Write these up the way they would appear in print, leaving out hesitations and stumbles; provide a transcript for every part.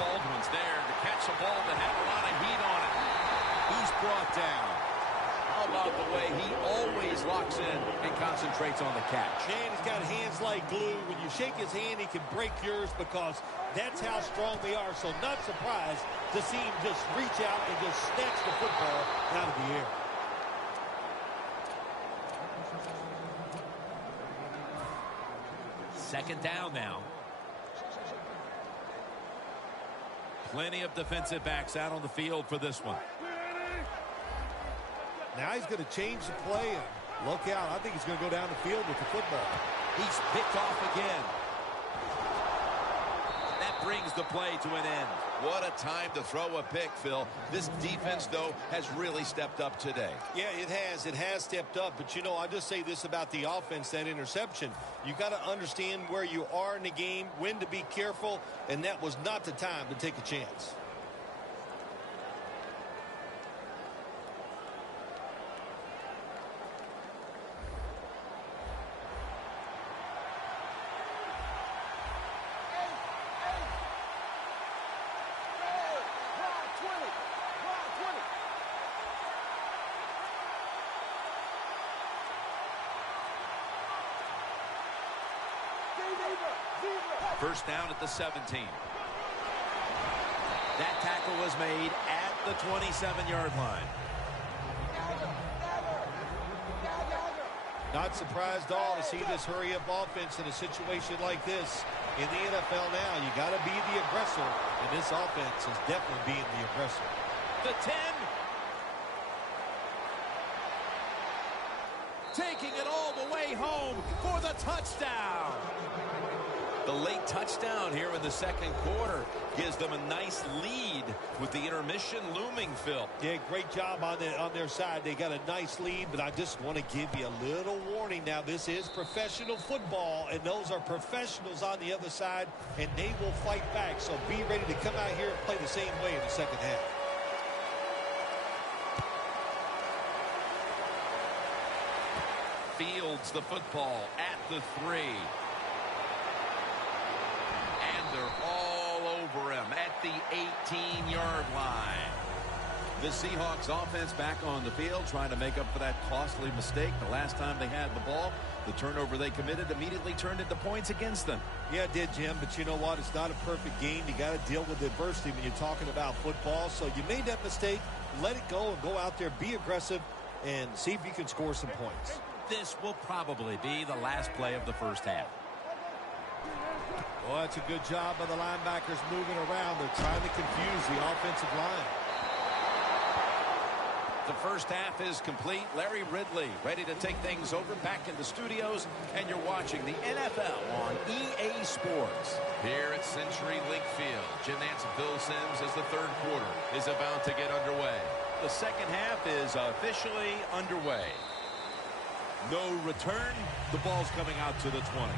Baldwin's there to catch a ball that had a lot of heat on it. He's brought down. How about the way he always locks in and concentrates on the catch? Man, he's got hands like glue. When you shake his hand, he can break yours because that's how strong they are. So not surprised to see him just reach out and just snatch the football out of the air. Second down now. Plenty of defensive backs out on the field for this one. Now he's going to change the play. And look out. I think he's going to go down the field with the football. He's picked off again. That brings the play to an end. What a time to throw a pick, Phil. This defense, though, has really stepped up today. Yeah, it has. It has stepped up. But, you know, I'll just say this about the offense, that interception. You got to understand where you are in the game, when to be careful, and that was not the time to take a chance. First down at the 17. That tackle was made at the 27-yard line. Not surprised at all to see this hurry-up offense in a situation like this. In the NFL now, you got to be the aggressor, and this offense is definitely being the aggressor. The 10. Taking it all the way home for the touchdown. The late touchdown here in the second quarter gives them a nice lead with the intermission looming, Phil. Yeah, great job on their side. They got a nice lead, but I just want to give you a little warning now. This is professional football, and those are professionals on the other side, and they will fight back. So be ready to come out here and play the same way in the second half. Fields the football at the 3. They're all over him at the 18-yard line. The Seahawks offense back on the field trying to make up for that costly mistake the last time they had the ball. The turnover they committed immediately turned into points against them. Yeah, it did, Jim, but you know what? It's not a perfect game. You got to deal with adversity when you're talking about football. So you made that mistake, let it go, and go out there, be aggressive, and see if you can score some points. This will probably be the last play of the first half. Well, that's a good job by the linebackers moving around. They're trying to confuse the offensive line. The first half is complete. Larry Ridley ready to take things over back in the studios, and you're watching the NFL on EA Sports. Here at Century Link Field, Jim Nantz and Phil Simms as the third quarter is about to get underway. The second half is officially underway. No return. The ball's coming out to the 20.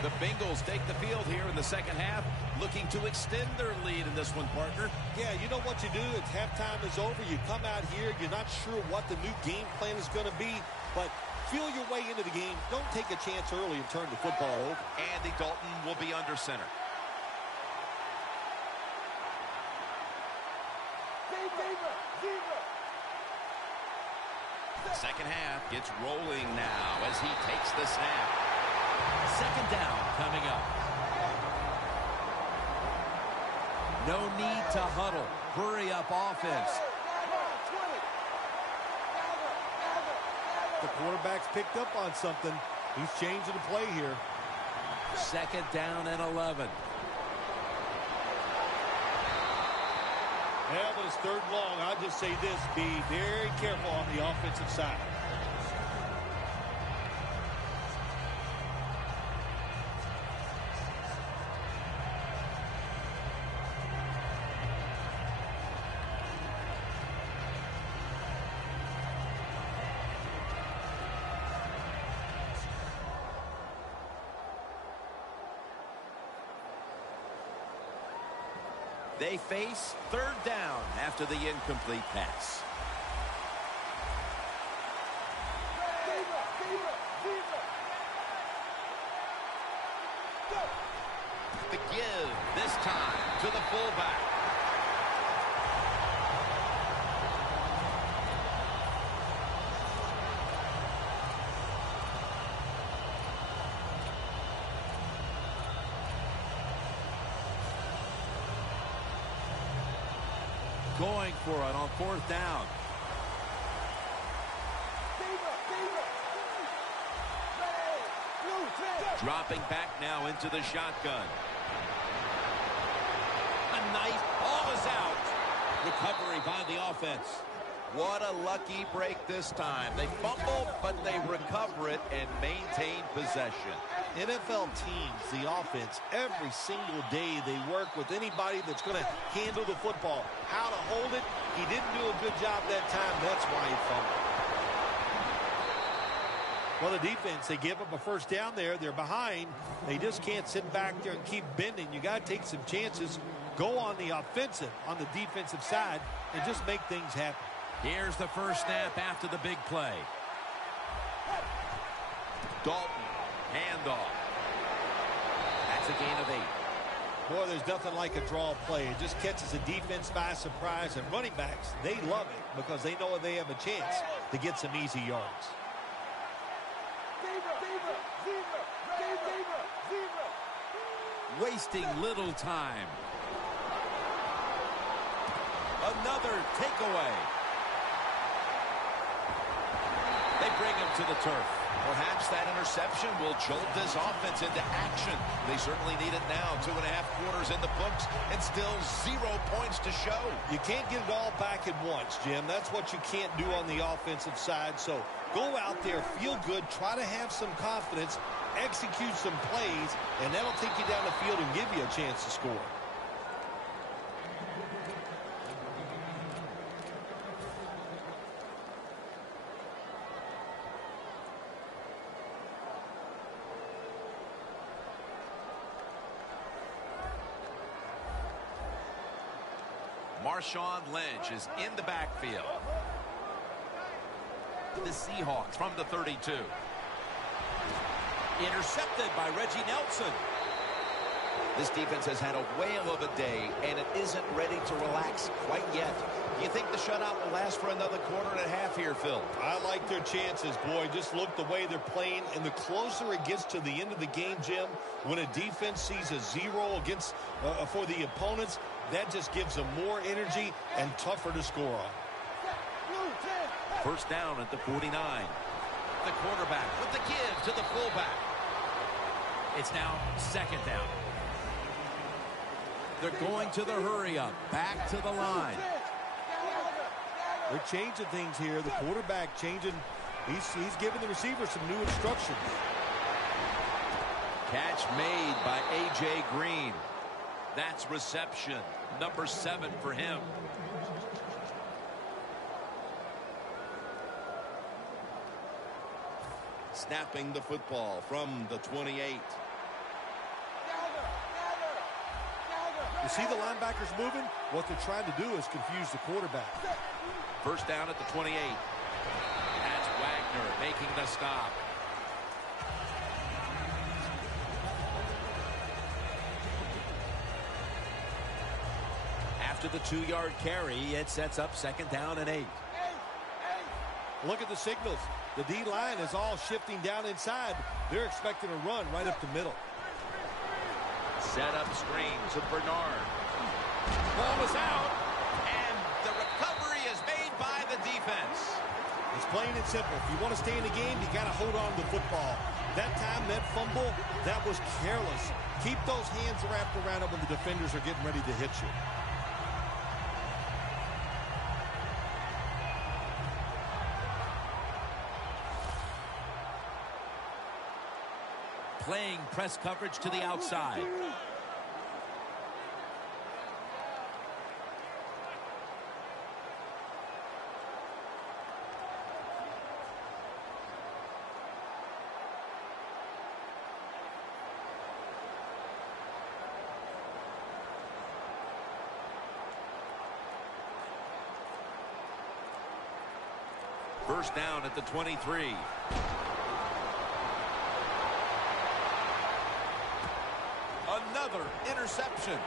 The Bengals take the field here in the second half, looking to extend their lead in this one, partner. Yeah, you know what you do? It's halftime is over. You come out here. You're not sure what the new game plan is going to be, but feel your way into the game. Don't take a chance early and turn the football over. Andy Dalton will be under center. The second half gets rolling now as he takes the snap. Second down coming up. No need to huddle. Hurry up offense. The quarterback's picked up on something. He's changing the play here. Second down and 11. Yeah, but it's third long. I'll just say this. Be very careful on the offensive side. They face third down after the incomplete pass. The give. This This time to the fullback. Going for it on 4th down. Dropping back now into the shotgun. A nice ball is out. Recovery by the offense. What a lucky break this time. They fumble, but they recover it and maintain possession. NFL teams, the offense, every single day they work with anybody that's going to handle the football. How to hold it, he didn't do a good job that time. That's why he fumbled. Well, the defense, they give up a 1st down there. They're behind. They just can't sit back there and keep bending. You got to take some chances. Go on the offensive, on the defensive side, and just make things happen. Here's the first snap after the big play. Dalton, handoff. That's a gain of 8. Boy, there's nothing like a draw play. It just catches the defense by surprise, and running backs, they love it because they know they have a chance to get some easy yards. Wasting little time. Another takeaway. They bring him to the turf. Perhaps that interception will jolt this offense into action. They certainly need it now. 2.5 quarters in the books and still 0 points to show. You can't get it all back at once, Jim. That's what you can't do on the offensive side. So go out there, feel good, try to have some confidence, execute some plays, and that'll take you down the field and give you a chance to score. Marshawn Lynch is in the backfield. The Seahawks from the 32. Intercepted by Reggie Nelson. This defense has had a whale of a day, and it isn't ready to relax quite yet. Do you think the shutout will last for another quarter and a half here, Phil? I like their chances, boy. Just look the way they're playing, and the closer it gets to the end of the game, Jim, when a defense sees a 0 against for the opponents, that just gives them more energy and tougher to score on. First down at the 49. The quarterback with the give to the fullback. It's now 2nd down. They're going to the hurry up. Back to the line. They're changing things here. The quarterback changing. He's giving the receiver some new instructions. Catch made by A.J. Green. That's reception number 7 for him. Snapping the football from the 28. You see the linebackers moving? What they're trying to do is confuse the quarterback. First down at the 28. That's Wagner making the stop. After the 2-yard carry, it sets up 2nd down and 8. Look at the signals. The D-line is all shifting down inside. They're expecting a run right up the middle. Set up screen to Bernard. Ball was out, and the recovery is made by the defense. It's plain and simple. If you want to stay in the game, you got to hold on to the football. That time, that fumble, that was careless. Keep those hands wrapped around it when the defenders are getting ready to hit you. Playing press coverage to the outside. First down at the 23. Another interception. interception.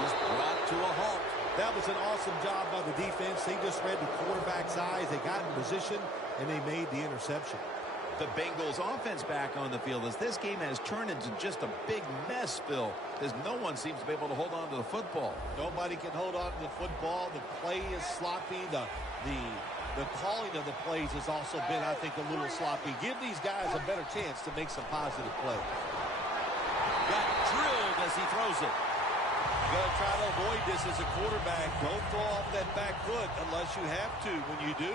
He's brought to a halt. That was an awesome job by the defense. They just read the quarterback's eyes. They got in position, and they made the interception. The Bengals offense back on the field as this game has turned into just a big mess, Phil, as no one seems to be able to hold on to the football. Nobody can hold on to the football. The play is sloppy. The calling of the plays has also been, I think, a little sloppy. Give these guys a better chance to make some positive play. Got drilled as he throws it. You got to try to avoid this as a quarterback. Don't throw off that back foot unless you have to. When you do,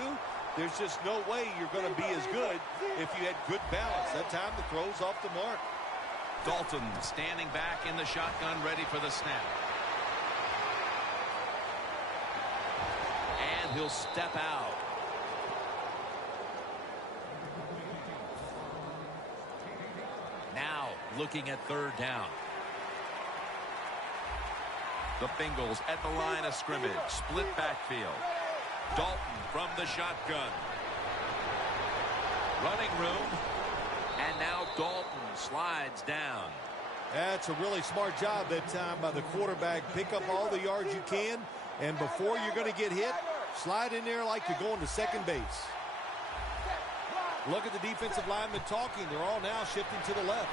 there's just no way you're going to be as good if you had good balance. That time the throw's off the mark. Dalton standing back in the shotgun, ready for the snap. And he'll step out. Now looking at third down. The Bengals at the line of scrimmage. Split backfield. Dalton from the shotgun. Running room. And now Dalton slides down. That's a really smart job that time by the quarterback. Pick up all the yards you can, and before you're going to get hit, slide in there like you're going to second base. Look at the defensive linemen talking. They're all now shifting to the left.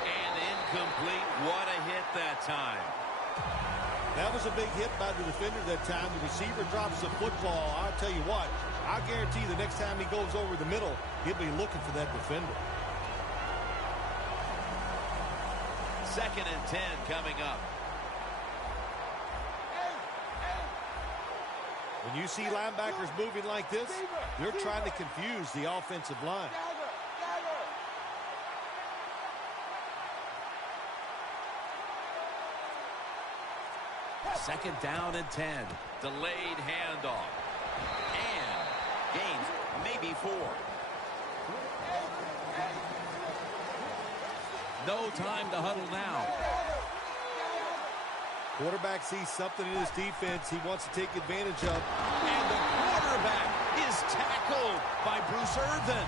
And incomplete. What a hit that time. That was a big hit by the defender that time. The receiver drops the football. I'll tell you what, I guarantee the next time he goes over the middle, he'll be looking for that defender. 2nd and 10 coming up. When you see linebackers moving like this, they're trying to confuse the offensive line. Second down and 10. Delayed handoff. And gains maybe 4. No time to huddle now. Quarterback sees something in his defense he wants to take advantage of. And the quarterback is tackled by Bruce Irvin.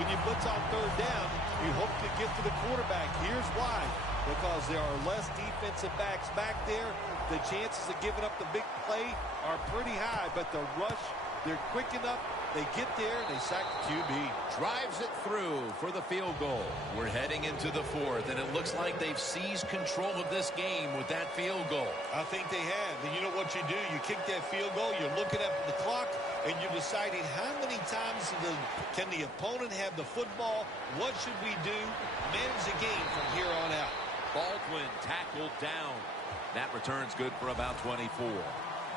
When you blitz on third down, you hope to get to the quarterback. Here's why. Because there are less defensive backs back there. The chances of giving up the big play are pretty high, but the rush, they're quick enough. They get there, they sack the QB. Drives it through for the field goal. We're heading into the 4th, and it looks like they've seized control of this game with that field goal. I think they have. And you know what you do? You kick that field goal, you're looking at the clock, and you're deciding how many times can the opponent have the football? What should we do? Manage the game from here on out. Baldwin tackled down. That return's good for about 24.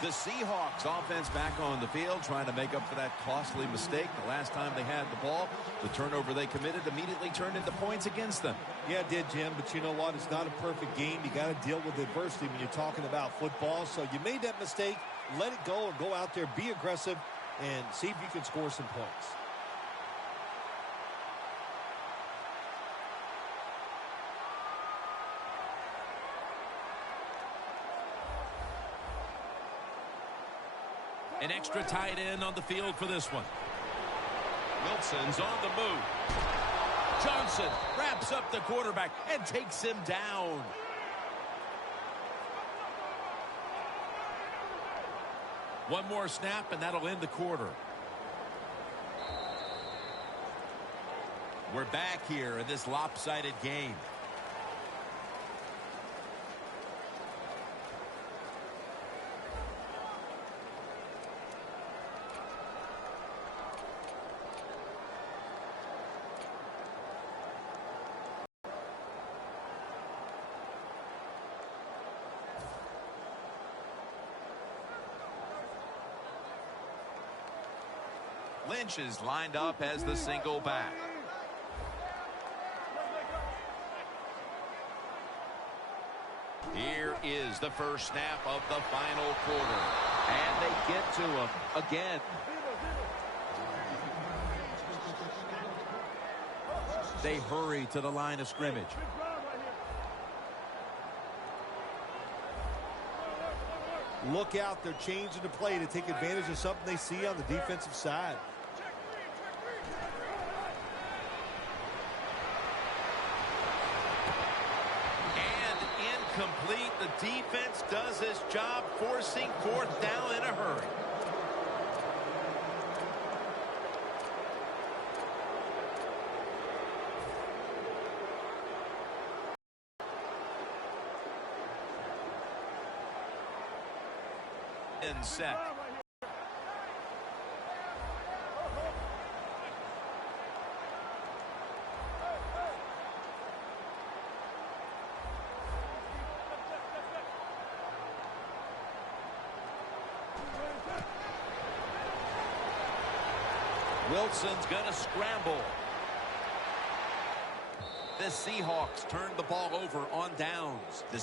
The Seahawks offense back on the field trying to make up for that costly mistake. The last time they had the ball, the turnover they committed immediately turned into points against them. Yeah, it did, Jim, but you know what? It's not a perfect game. You got to deal with adversity when you're talking about football. So you made that mistake, let it go, and go out there, be aggressive, and see if you can score some points. An extra tight end on the field for this one. Wilson's on the move. Johnson wraps up the quarterback and takes him down. One more snap, and that'll end the quarter. We're back here in this lopsided game. Lynch is lined up as the single back. Here is the first snap of the final quarter. And they get to him again. They hurry to the line of scrimmage. Look out, they're changing the play to take advantage of something they see on the defensive side. defense does its job forcing fourth down in a hurry. And set. Wilson's going to scramble. The Seahawks turned the ball over on downs. The